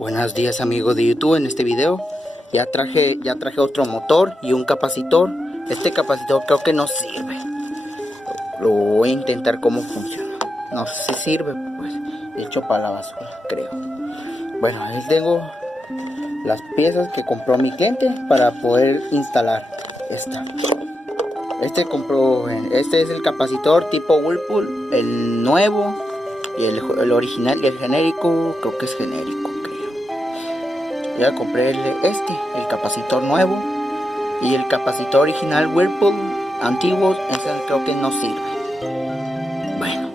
Buenos días amigos de YouTube. En este video ya traje otro motor y un capacitor. Este capacitor creo que no sirve. Lo voy a intentar cómo funciona. No sé si sirve, pues hecho para la basura, creo. Bueno, ahí tengo las piezas que compró mi cliente para poder instalar esta. Este es el capacitor tipo Whirlpool, el nuevo y el original y el genérico, creo que es genérico. Ya compré el capacitor nuevo y el capacitor original Whirlpool antiguo, ese creo que no sirve. Bueno,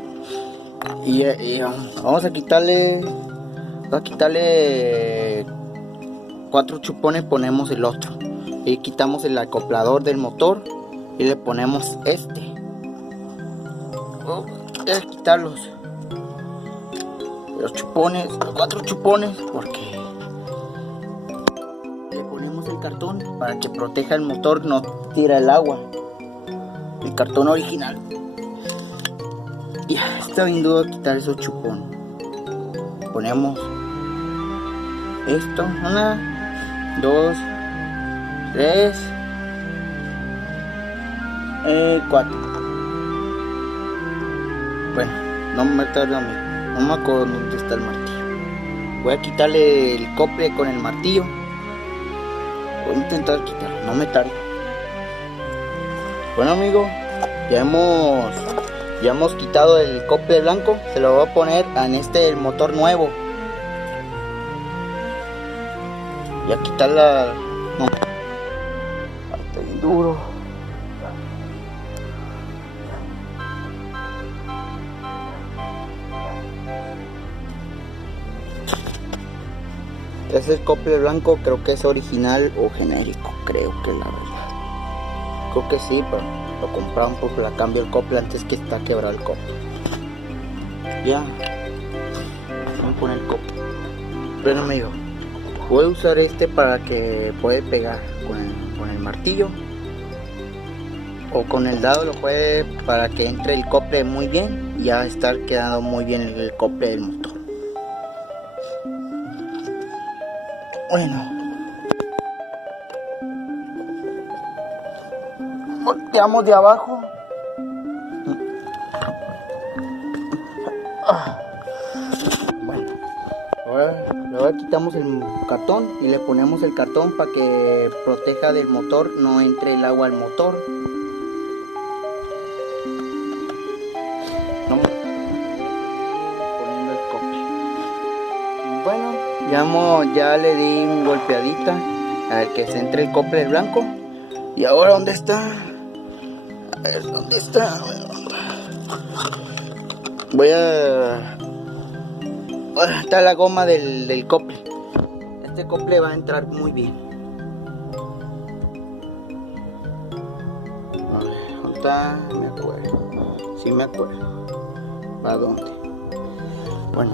y vamos a quitarle 4 chupones, ponemos el otro y quitamos el acoplador del motor y le ponemos voy a quitar los chupones, 4 chupones, porque el cartón para que proteja el motor, no tira el agua, el cartón original. Ya está bien duro quitar esos chupones. Ponemos esto, 1, 2, 3, 4. Bueno, no me tardo a mí, no me acuerdo dónde está el martillo. Voy a quitarle el cople con el martillo. Voy a intentar quitarlo, no me tardo. Bueno amigos, ya hemos quitado el cople blanco. Se lo voy a poner en el motor nuevo. Y a quitarla. No, está bien duro. Es el cople blanco, creo que es original o genérico, creo que la verdad. Creo que sí, pero lo compramos porque la cambio el cople antes que está quebrado el cople. Ya, vamos a poner el cople. Bueno amigo, voy a usar para que puede pegar con el martillo. O con el dado lo puede para que entre el cople muy bien y ya estar quedando muy bien el cople del motor. Bueno, volteamos de abajo. Bueno, ahora quitamos el cartón y le ponemos el cartón para que proteja del motor, no entre el agua al motor. Poniendo el cople. Bueno, ya le di un golpeadita a ver que se entre el cople blanco. Y ahora ¿dónde está? A ver, ¿dónde está? Está la goma del cople. Este cople va a entrar muy bien. A ver, ¿dónde está? Me acuerdo. Sí me acuerdo. ¿Para dónde? Bueno.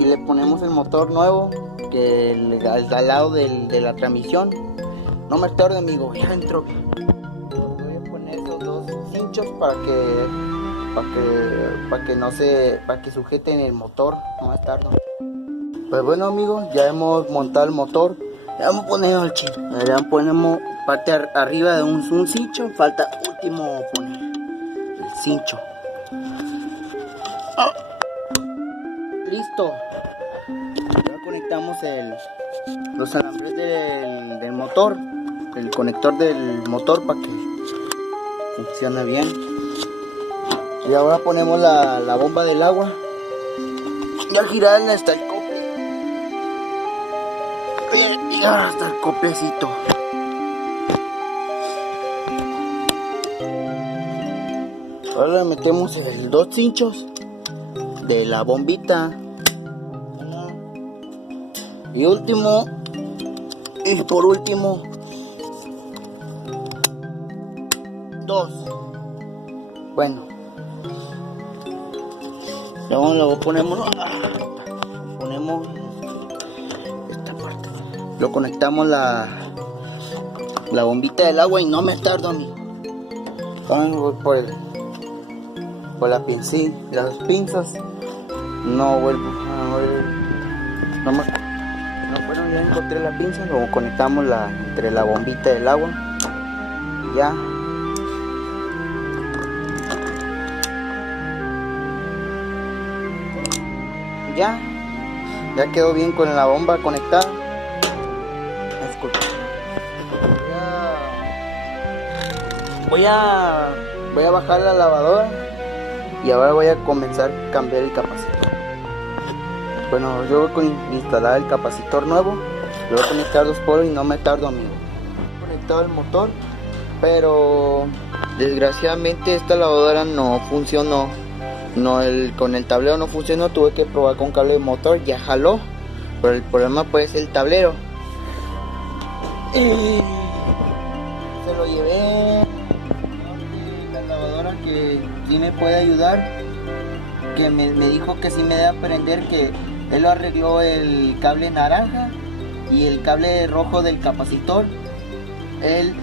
Y le ponemos el motor nuevo que al lado de la transmisión. No me tardo amigo, ya entró. Voy a poner esos 2 cinchos para que sujeten el motor. No me tardo. Pues bueno amigos, ya hemos montado el motor. Ya hemos ponido el chip. Ya ponemos parte arriba de un cincho. Falta último poner el cincho. Listo. Ya conectamos los alambres del motor, el conector del motor para que funcione bien. Y ahora ponemos la bomba del agua. Y al girar está el cople. Y ahora está el coplecito. Ahora le metemos 2 cinchos de la bombita. Y por último 2. Bueno, luego ponemos esta parte. Lo conectamos la bombita del agua y no me tardo ni. Voy por las pinzas. No vuelvo. No me acuerdo. ya encontré la pinza, luego conectamos entre la bombita del agua. Ya. Ya quedó bien con la bomba conectada. Disculpa. Voy a bajar la lavadora y ahora voy a comenzar a cambiar el capacitor. Bueno, yo voy a instalar el capacitor nuevo. Le voy a conectar 2 polos y no me tardo, amigo. He conectado el motor, pero desgraciadamente esta lavadora no funcionó. Con el tablero no funcionó, tuve que probar con cable de motor, ya jaló, pero el problema pues es el tablero. Y se lo llevé a la lavadora que sí me puede ayudar, que me dijo que sí me debe aprender, que él lo arregló el cable naranja y el cable rojo del capacitor. El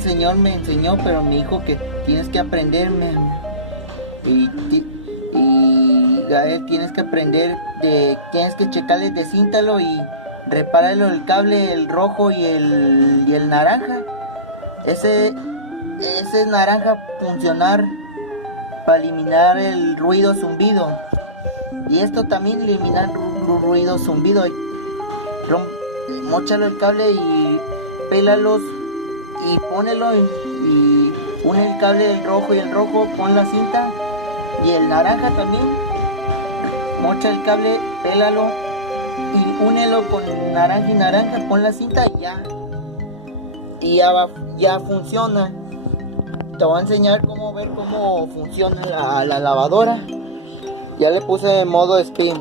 señor me enseñó, pero me dijo que tienes que aprenderme. Y tienes que aprender, tienes que checarle, descíntalo y repáralo el cable, el rojo y el naranja. Ese naranja funcionar para eliminar el ruido zumbido, y esto también eliminar ruido zumbido. Móchalo el cable y pélalos y pónelo y une el cable del rojo y el rojo, pon la cinta. Y el naranja también, mocha el cable, pélalo y únelo con naranja y naranja, pon la cinta y ya funciona. Te voy a enseñar ver cómo funciona la lavadora. Ya le puse en modo spin.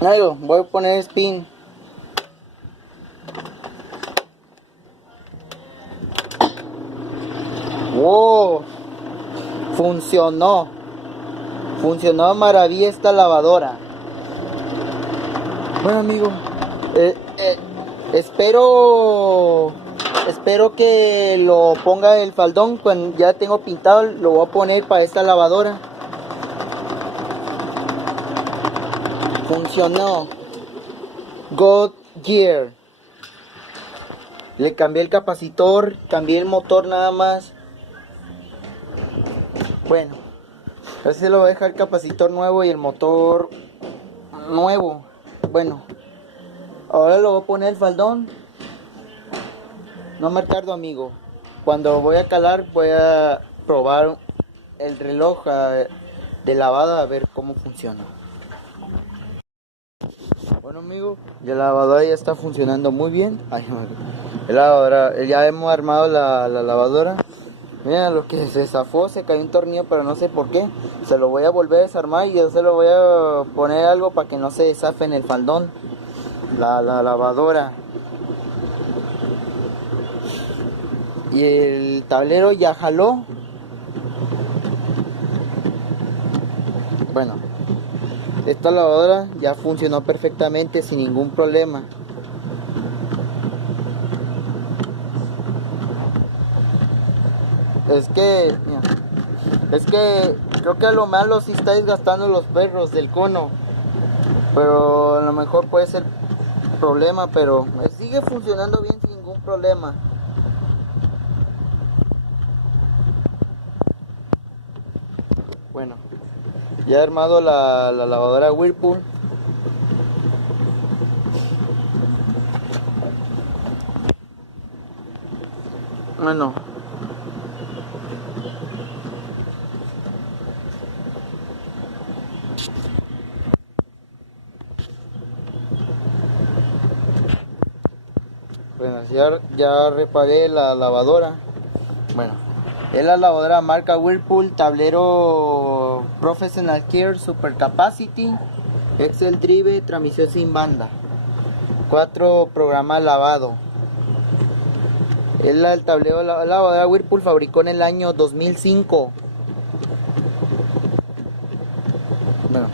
Voy a poner spin. ¡Wow! Funcionó a maravilla esta lavadora. Bueno, amigo, espero que lo ponga el faldón. Cuando ya tengo pintado, lo voy a poner para esta lavadora. Funcionó. Goodyear. Le cambié el capacitor, cambié el motor nada más. Bueno, así lo voy a dejar el capacitor nuevo y el motor nuevo. Bueno, ahora lo voy a poner el faldón. No me tardo, amigo. Cuando voy a calar, voy a probar el reloj de lavada a ver cómo funciona. Bueno, amigo, la lavadora ya está funcionando muy bien. Ya hemos armado la lavadora. Mira lo que se zafó, se cayó un tornillo, pero no sé por qué. Se lo voy a volver a desarmar y yo se lo voy a poner algo para que no se desafe en el faldón la lavadora. Y el tablero ya jaló. Bueno, esta lavadora ya funcionó perfectamente sin ningún problema. Es que creo que a lo malo sí está desgastando los perros del cono, pero a lo mejor puede ser problema, pero sigue funcionando bien sin ningún problema. Bueno, ya he armado la lavadora Whirlpool. Bueno, ya reparé la lavadora. Bueno, es la lavadora marca Whirlpool, tablero Professional Care Super Capacity, Excel Drive, transmisión sin banda, 4 programas lavado. El tablero, la lavadora Whirlpool fabricó en el año 2005. Bueno,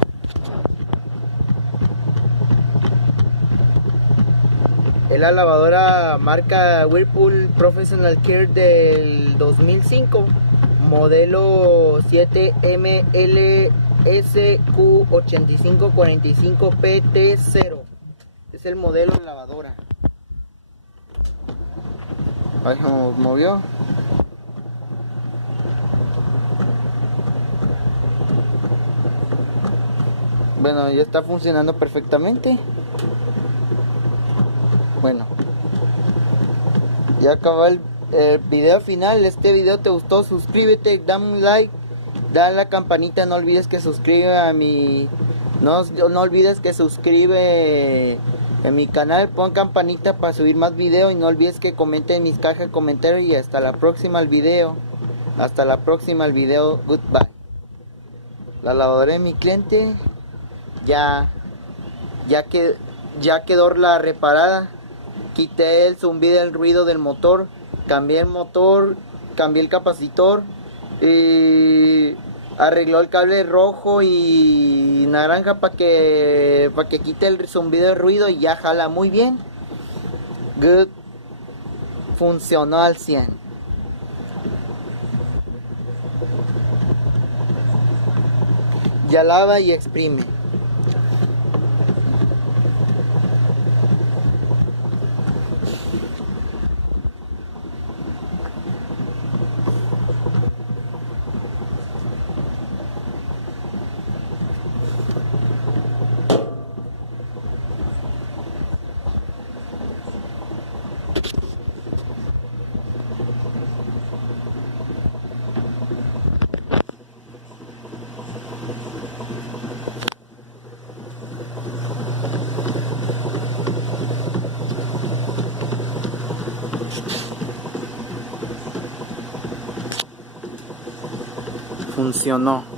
es la latadora marca Whirlpool Professional Care del 2005, modelo 7MLSQ8545PT0. Es el modelo de lavadora. Ahí se movió. Bueno, ya está funcionando perfectamente. Bueno, ya acabó el video final. Este video te gustó, suscríbete, dame un like, dale a la campanita, no olvides que suscribe a mi... No olvides que suscribe en mi canal, pon campanita para subir más videos y no olvides que comente en mis cajas de comentarios y hasta la próxima el video. Hasta la próxima el video, goodbye. La lavadora de mi cliente ya quedó la reparada. Quité el zumbido, el ruido del motor, cambié el motor, cambié el capacitor, arregló el cable rojo y naranja para que quite el zumbido, el ruido y ya jala muy bien. Good. Funcionó al 100. Ya lava y exprime. Funcionó.